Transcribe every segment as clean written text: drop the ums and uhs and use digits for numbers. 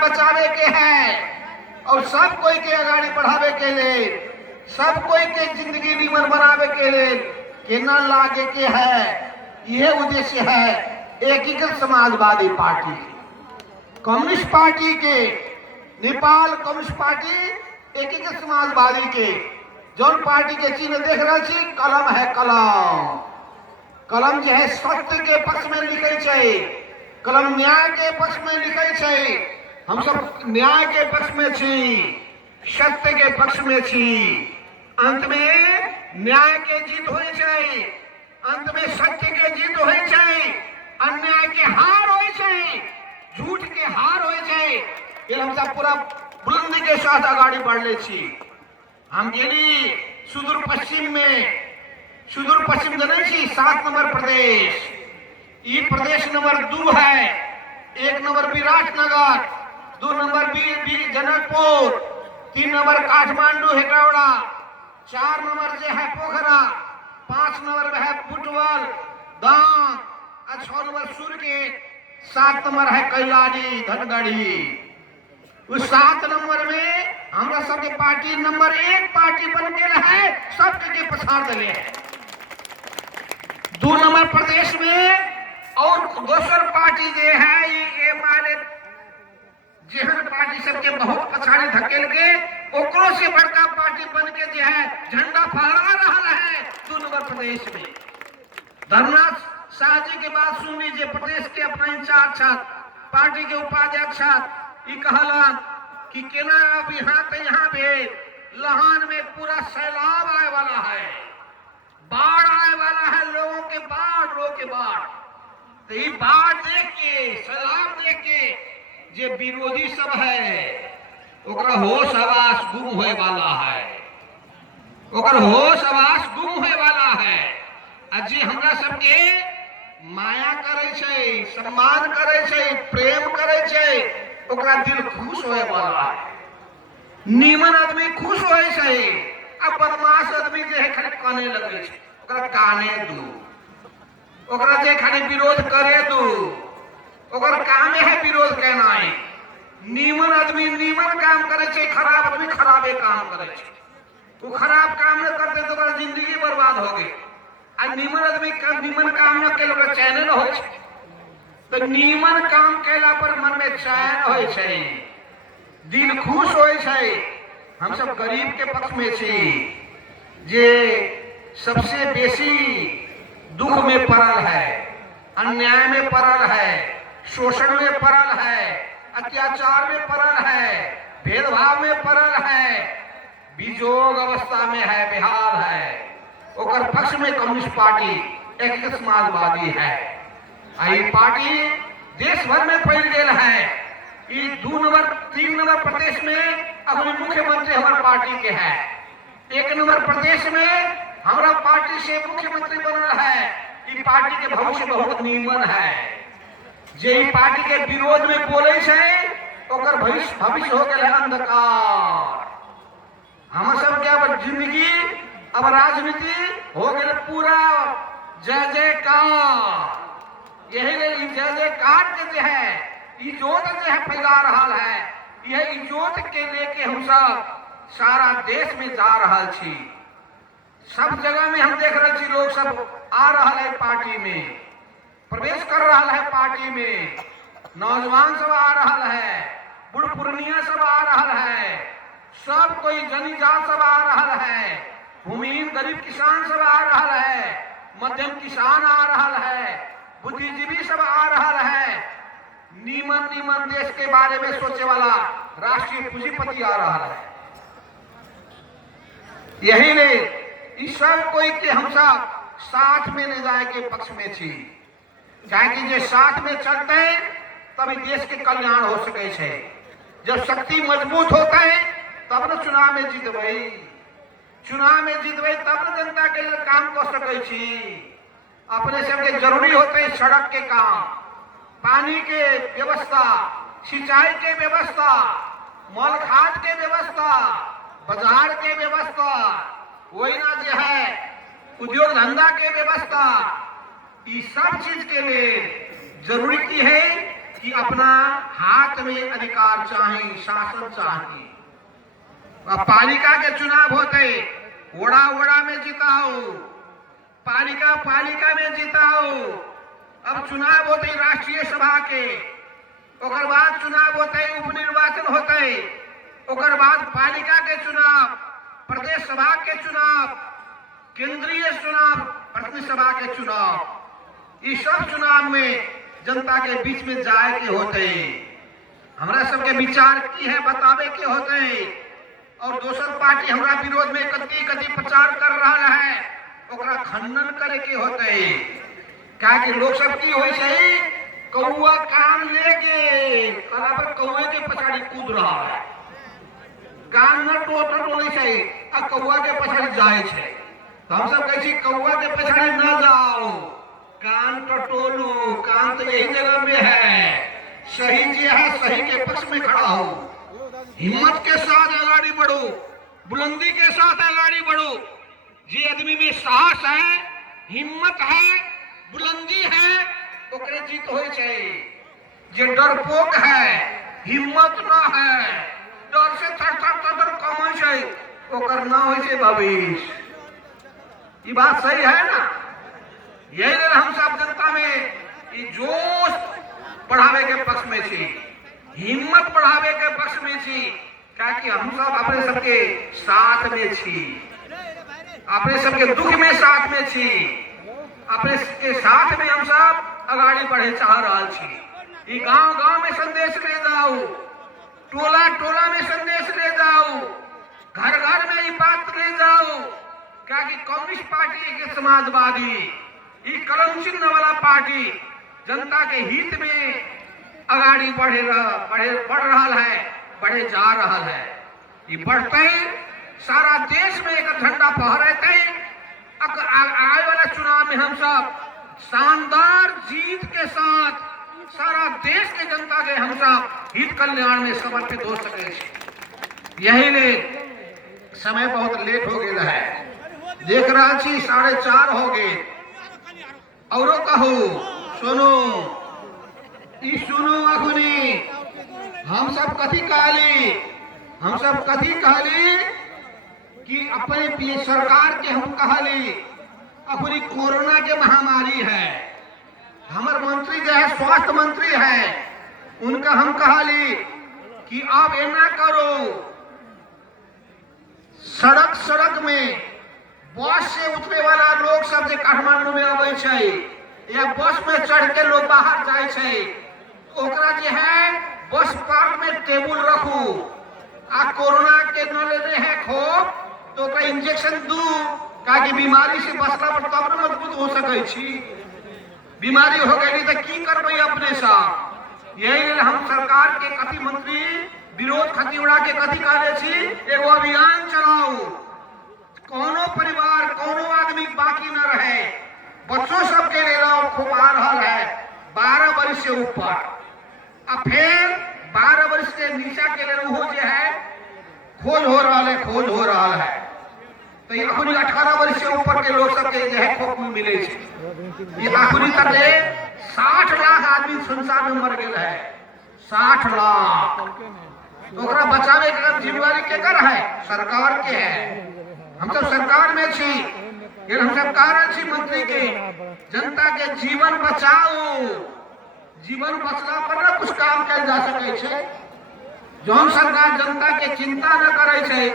बचावे के है और सब कोई के आगे बढ़ावे के लिए, सब कोई के जिंदगी निमन बनावे के लिए केना लागे के है। यह उद्देश्य है एकीकृत समाजवादी पार्टी के, कम्युनिस्ट पार्टी के, नेपाल कम्युनिस्ट पार्टी एकीकृत समाजवादी के। जौन पार्टी के चिन्ह देख रहे छी, कलम है, कलम। कलम जो है सत्य के पक्ष में लिखे छे, कलम न्याय के पक्ष में लिखे छे। हम सब न्याय के पक्ष में छी, सत्य के पक्ष में छी। अंत में न्याय के जीत होई छे, अंत में सत्य के जीत होई छे, अन्याय के हार होई छे, झूठ के हार होई छे। ये हम सब पूरा बुलंदी के साथ आगे बढ़ ले छी। हम गेली सुदूर पश्चिम में, सुदूर पश्चिम जने छी 7 नंबर प्रदेश। ये प्रदेश नंबर 2 है। 1 number Viratnagar, 2 number Janakpur, 3 number Kathmandu Hetauda, 4 number जो है पोखरा, 5 नंबर है बुटवल दान, 6 नंबर सूरकेत, 7 नंबर है कैलाली धनगढ़ी। उस 7 नंबर में हमरा सबके पार्टी नंबर 1 पार्टी बन गेल है, सबके पछाड़ दिले है। 2 नंबर प्रदेश में और दोसर पार्टी जे है ये माने जेहन पार्टी सबके बहुत पछाड़ी धकेल के ओकरो से बड़का पार्टी बन के जो है झंडा फहरा रहा है 2 नंबर प्रदेश में। धर्मनाथ शाह जी के बात सुन लीजिए, प्रदेश के अपना इंचार्ज छात्र, पार्टी के उपाध्यक्ष छात्र, कहलन कि केना अब यहाँ पे लहान में पूरा सैलाब आए वाला है, बाढ़ आए वाला है, लोगों के बाढ़। तो ये बाढ़ देख के, सैलाब देख के जे विरोधी सब है ओकरा होश आवास गुम होए वाला है, ओकर होश आवास गुम होए वाला है। आ जे हमरा सबके माया करे छे, सम्मान करे छे, प्रेम करे छे, ओकरा दिल खुश होए वाला है। नीमन आदमी खुश होए छे, आ बदमाश आदमी जे है खाली काने लगे छे, ओकरा काने दू, ओकरा जे खाली विरोध करे दू, ओकर काम है विरोध कहना है। नीमन आदमी नीमन काम करे छे, खराब आदमी खराबे काम करे छे। वो खराब काम न करते तो ओकर जिंदगी बर्बाद हो गई। आ नीमन आदमी नीमन काम न केल ओकरा चैन न होय छे। तो नीमन काम कैला पर मन में चैन होय छे, दिल खुश होय छे। हम सब गरीब के पक्ष में छी, जे सबसे बेसी दुख में पड़ल है, अन्याय में पड़ल है, शोषण में पड़ल है, अत्याचार में पड़ल है, भेदभाव में पड़ल है, बिजोग अवस्था में है, बिहार है। ओकर पक्ष में कम्युनिस्ट पार्टी एकीकृत समाजवादी है। आई पार्टी देश भर में फैल गेल है। 2 नंबर 3 नंबर प्रदेश में अभी मुख्यमंत्री हमारे पार्टी के है। 1 नंबर प्रदेश में हमारा पार्टी से मुख्यमंत्री बनल है। ये पार्टी के भविष्य बहुत नीमन है। जे पार्टी के विरोध में बोले छे ओकर भविष्य हो गए अंधकार। हम सब क्या जिंदगी अब राजनीति हो गए पूरा जय जयकार। यही जय जयकार के जो है इज्जत जो है फैला रहा है, यह इज्जत के लेके हम सब सारा देश में जा रहा छी। सब जगह में हम देख रहे छी लोग सब आ रहा है पार्टी में, प्रवेश कर रहा है पार्टी में। नौजवान सब आ रहा है, बुढ़ पुरनिया सब आ रहा है, सब कोई जनीजात सब आ रहा है, भूमिहीन गरीब किसान सब आ रहा है, मध्यम किसान आ रहा है, बुद्धिजीवी सब आ रहा है, नीमन देश के बारे में सोचे वाला राष्ट्रीय पूंजीपति आ रहा है। यही नहीं, इस सब कोई के हम सब साथ में ले जाए के पक्ष में छी। कि जे साथ में चलते हैं तभी देश के कल्याण हो सके छे। जब शक्ति मजबूत होता है तब न चुनाव में जीतबै, चुनाव में जीतबै तब न जनता के लिए काम कर सके छी। अपने सबके जरूरी होते हैं सड़क के काम, पानी के व्यवस्था, सिंचाई के व्यवस्था, मल खाद के व्यवस्था, बाजार के व्यवस्था, वही ना जो है उद्योग धंधा के व्यवस्था। इस सब चीज के लिए जरूरी की है कि अपना हाथ में अधिकार चाहिए, शासन चाहिए। पालिका के चुनाव होते, वड़ा वड़ा में जिताओ, पालिका पालिका में जिताओ। अब चुनाव होते राष्ट्रीय सभा के, ओकर बाद चुनाव होते उपनिर्वाचन होते, ओकर बाद पालिका के चुनाव, प्रदेश सभा के चुनाव, केंद्रीय चुनाव, प्रतिनिधि सभा के चुनाव। इस सब चुनाव में जनता के बीच में जाए के होते, हमरा सबके विचार की है बतावे के होते। और दोसर पार्टी हमरा विरोध में कति कति प्रचार कर रहा है, ओकरा खंडन करे के होते। क्या कि लोग सब की होई छै, कौआ कान लेके कला पर कौए के पछाड़ी कूद रहा है, कान न टोले छै आ कौआ के पछाड़ी जाए छै। तो हम सब कहै छी कौआ के पछाड़ी न जाओ, कान टटोलो, कान तो यही जगह में है। सही जो है सही के पक्ष में खड़ा हो, हिम्मत के साथ आगे बढ़ो, बुलंदी के साथ आगे बढ़ो। जे आदमी में साहस है, हिम्मत है, बुलंदी है, ओकरे जीत होय छै। जे डरपोक है, हिम्मत ना है, डर से थर कमाई छै, ओकर ना होय छै भविष्य। ये बात सही है ना? यही हम सब जनता में जोश बढ़ावे के पक्ष में छी, हिम्मत बढ़ावे के पक्ष में छी। क्या कि हम सब अपने सबके साथ में छी, अपने सबके दुख में साथ में छी, अपने के साथ में हम सब आगे बढ़े चाह रहा छी। गांव गांव में संदेश ले जाओ, टोला टोला में संदेश ले जाओ, घर घर में ये बात ले जाओ। क्या कि कम्युनिस्ट पार्टी के समाजवादी, ये कलम चिन्ह वाला पार्टी जनता के हित में आगे बढ़ रहा है, बढ़े जा रहा है। ये बढ़ते सारा देश में एक झंडा फहराते। आने वाला चुनाव में हम सब शानदार जीत के साथ सारा देश के जनता के हम सब हित कल्याण में समर्पित हो सके। यही ले समय बहुत लेट हो गया है, देख रहा छी 4:30 हो गए। औरो कहो सुनो, ई सुनो अखुनी हम सब कथी कहली, हम सब कथी कहली कि अपने सरकार के हम कहली अखुनी कोरोना के महामारी है। हमारे मंत्री जो है स्वास्थ्य मंत्री है, उनका हम कहली कि आप ऐना करो, सड़क सड़क में बस से उतरे वाला लोग सब जे काठमांडू में आवे छै या बस में चढ़ के लोग बाहर जाए छै, ओकरा जे है बस पार्क में टेबुल रखू। आ कोरोना के न लेने है खोप तो ओकरा इंजेक्शन दू, काकि बीमारी से बचला पर तब न मजबूत हो सकै छी। बीमारी हो गई तो की करबै अपने साथ। यही लेल हम सरकार के कथी मंत्री विरोध खतिवड़ा के कथी कहले छी, एगो अभियान चलाओ, कोनो परिवार कोनो आदमी बाकी न रहे। बच्चों सबके ले लो, खूब आ रहा है 12 वर्ष से ऊपर, अब फिर 12 वर्ष के नीचा के लिए वो जो है खोज हो रहा है, खोज हो रहा है। तो ये अखुनी 18 वर्ष से ऊपर के लोग सबके जो है खोप मिले छे। ये अखुनी तक ले 60 लाख आदमी संसार में मर गए है, 60 लाख। तो ओकरा बचावे के जिम्मेवारी केकर है? सरकार के है। हम सब सरकार में छी, हम सब कारण छी मंत्री के, जनता के जीवन बचाओ। जीवन बचला पर ना कुछ काम कल जा सके छे। जौन सरकार जनता के चिंता न करे छे,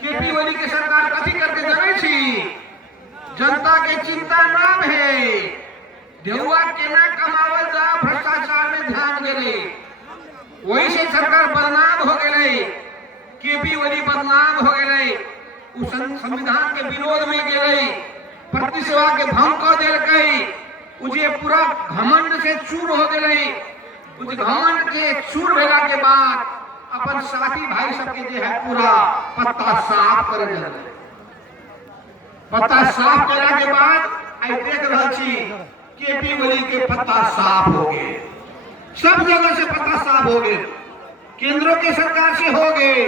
केपी ओली के सरकार कथी करके जाने छी, जनता के चिंता ना है, देउआ केना कमावल जा भ्रष्टाचार में ध्यान देले। वही से सरकार बदनाम हो गए, केपी ओली बदनाम हो गए, संविधान के विरोध में गए, प्रतिनिधि सभा के भंग कर दिल गई, उजे पूरा घमंड से चूर हो गए। उस घमंड के चूर भेला के बाद अपन साथी भाई सबके जो है पूरा पत्ता साफ कर दिया। पत्ता साफ करने के बाद आई देख रहा छी केपी ओली के पत्ता साफ हो गए, सब जगह से पत्ता साफ हो गए, केंद्रों के सरकार से हो गए,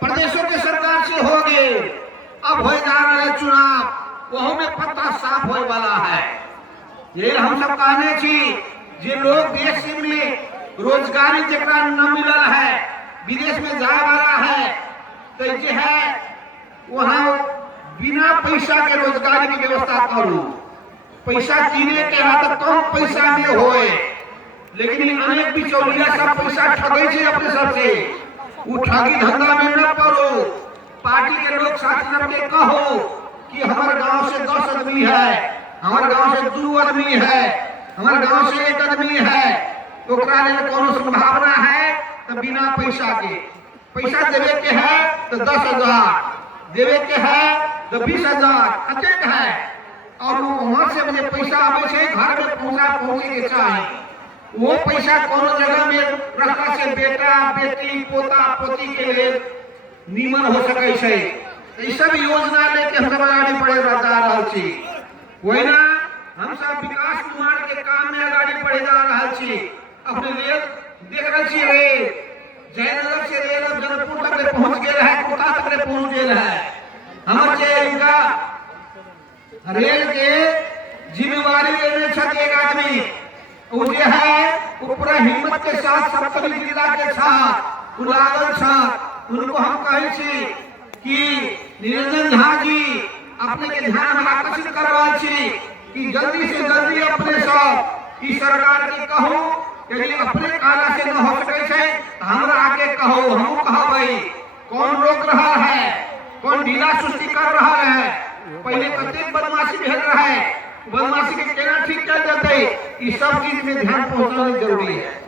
प्रदेशों के सरकार से हो गए। अब हो जा रहा है चुनाव, वह में पत्ता साफ होने वाला है। ये हम सब कहने छी जे लोग देश में रोजगारी जकरा न मिलल है, विदेश में जाए वाला है, तो जे है वहाँ बिना पैसा के रोजगारी की व्यवस्था करू। पैसा कीने के है तो कम पैसा में होए, लेकिन अनेक बिचौलिया सब पैसा ठगे छे अपने सबसे। वो ठगी धंधा में न पड़ो। पार्टी के लोग साथी सब के कहो कि हमारे गांव से 10 आदमी है, हमारे गांव से 2 आदमी है, हमारे गांव से 1 आदमी है, तो कोनो संभावना है तो बिना पैसा के पैसा देवे के है तो 10,000 देवे के है तो 20,000 अचेक है। और वहां से मुझे पैसा आवे छे घर में पहुंचे के चाहे। वो पैसा कोनो जगह में रखा से बेटा बेटी पोता पोती के लिए निमन हो सके छे। ई सब योजना लेके हम सब आगे बढ़े जा रहल छी। वही ना हम सब विकास कुमार के काम में आगे बढ़े जा रहल छी। अपने रेल देख रहल छी, रेल जयनगर से रेल अब जनकपुर तक पहुंच गेल है, कोटा तक पहुंच गेल है। हमर जे इनका रेल के जिम्मेवारी लेने छथि एक आदमी, वो जे है वो पूरा हिम्मत के साथ सप्तरी जिला के साथ लागल छथि। उनको हम कहे छी कि निरंजन झा जी अपने के ध्यान आकर्षित कर रहा छी कि जल्दी से जल्दी अपने सब इस सरकार के कहो, यदि अपने काला से न हो सके छे हमरा आगे कहो, हम कहबै कौन रोक रहा है, कौन ढीला सृष्टि कर रहा है। पहले कतेक बदमाशी भेल रहे, बदमाशी के केना ठीक कर देते, इस सब चीज में ध्यान पहुंचाना जरूरी है।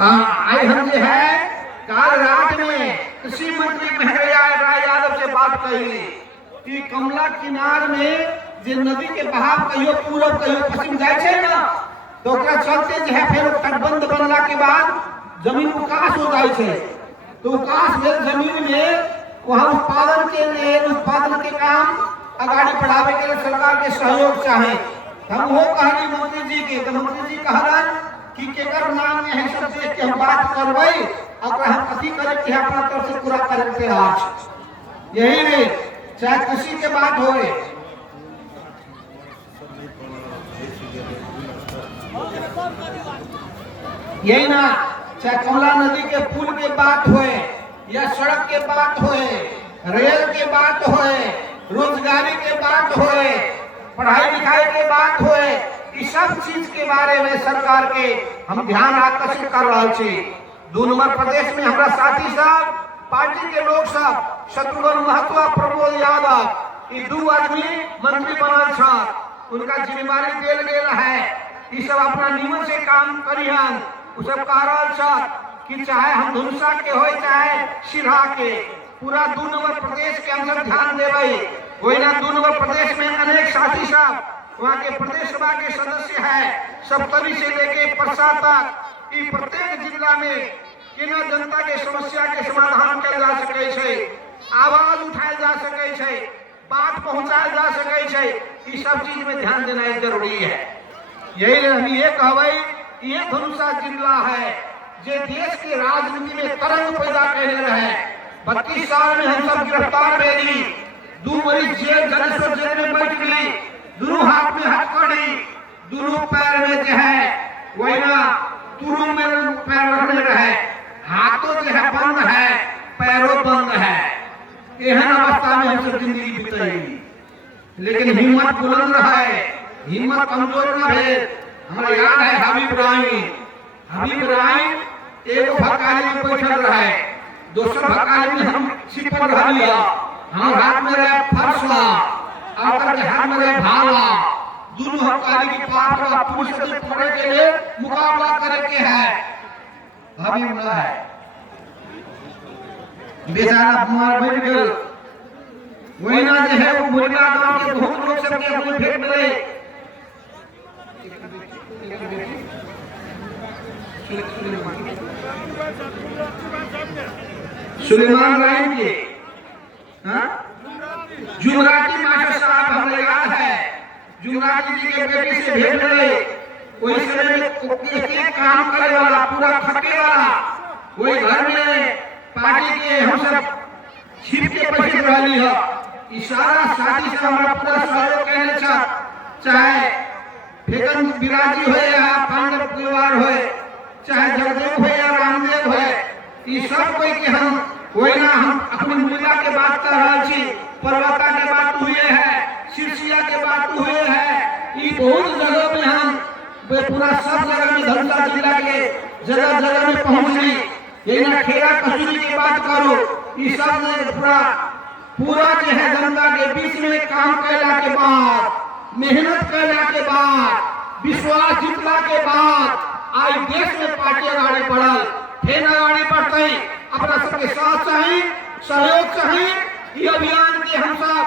आज हम जो है काल रात में कृषि मंत्री महेंद्र राय यादव से बात कही कि कमला किनार में जे नदी के बहाव कहियो पूरब कहियो पश्चिम जाए छे ना, तो ओकरा चलते जो है फिर तटबंध बनला के बाद जमीन उकास हो जाए छे। तो उकास में जमीन में वहाँ उत्पादन के लिए उत्पादन के काम आगे बढ़ावे के लिए सरकार के सहयोग चाहे। हम वो कहली मंत्री जी के, तो मंत्री जी कहलन कि केकर नाम में है सब देख के हम बात करबै, और हम कथी करे के अपना तरफ से पूरा करते आज यही रे, चाहे कृषि के बात होए, यही ना, चाहे कमला नदी के पुल के बात होए या सड़क के बात होए, रेल के बात होए, रोजगारी के बात होए, पढ़ाई लिखाई के बात होए, इस सब चीज के बारे में सरकार के हम ध्यान आकर्षित कर रहा छी। 2 नंबर प्रदेश में हमारा साथी सब पार्टी के लोग सब शत्रुघ्न महतो प्रमोद यादव ये 2 आदमी मंत्री बनल छ, उनका जिम्मेवारी देल गेल है। ये सब अपना नियम से काम करिहन। उ सब कह रहल छ कि चाहे हम धनुषा के होए चाहे सिरहा के, पूरा 2 नंबर प्रदेश के अंदर ध्यान देबै। वही ना 2 नंबर प्रदेश में अनेक साथी सब वहाँ के प्रदेश सभा के सदस्य है, सप्तरी से लेके परसा तक ई प्रत्येक जिला में केना जनता के समस्या के समाधान किया जा सके छे, आवाज उठाया जा सके छे, बात पहुंचाया जा सके छे, ई सब चीज में ध्यान देना जरूरी है। यही हम ये कहबै, ये धनुषा जिला है जे देश के राजनीति में तरंग पैदा कर रहे। 32 साल में हम सब गिरफ्तार भेली, 2 मरीज जेल जलेश्वर जेल में बैठ गई, दोनों हाथ में हथकड़ी, दोनों पैर में जो है वही ना तुरुम में पैर रखने रहे, हाथों जो है बंद है, पैरों बंद है। एहन अवस्था में हम सब जिंदगी बिताई, लेकिन हिम्मत बुलंद रहे, हिम्मत कमजोर न रहे। हमारा याद है हबीब राय एक भकाली में बैठल रहे, दूसरा भकाली में हम सिपल रहिया, हम हाथ में रहे फरसा, आकर के हाथ में रहे भाला, दोनों हकाली की पाप का पुलिस से पकड़ के लिए मुकाबला करके है। हबीब ना है बेचारा बीमार बैठ गए। वही ना जो है वो मुर्गा गांव के बहुत लोग सबके अपने भेंट मिले। सुलेमान राय के जुमराती मास्टर साहब हमें याद है, जुमराती जी के बेटी से भेंट मिले। वही समय में एक काम करे वाला पूरा खटे वाला, वही घर में पार्टी के हम सब छिप के बैठे रहली है। इशारा शादी से हमारा पूरा सहयोग करने चाहे फेकन बिराजी हो या पांडव परिवार हो, चाहे जगदेव हो या रामदेव हो, ये सब कोई के हम कोई ना हम अपनी मूला के बात कर रहा छी, पर्वता के बात हुए है, शीर्षिया के बात हुए है, ये बहुत जगह में हम पूरा सब जगह में धमसा जिला के जगह जगह में पहुंच गई। ये ना खेरा कसूरी की बात करो, ये सब पूरा जो है जनता के बीच में काम करला के बाद, मेहनत करला के बाद, विश्वास जीतला के बाद आज देश में पार्टी आगे बढ़ल, फिर आगे बढ़ते अपना सबके साथ चाहिए, सहयोग चाहिए। ये अभियान के हम सब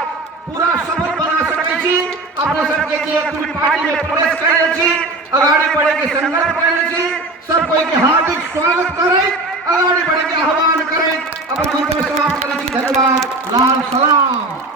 पूरा सफल बना सके छी, अपने सबके जे पूरी पार्टी में प्रवेश करे छी, आगे बढ़े के संकल्प करे छी, सब कोई के हार्दिक स्वागत करे, आगे बढ़े के आह्वान करे। अब हम समाप्त करें। धन्यवाद। लाल सलाम।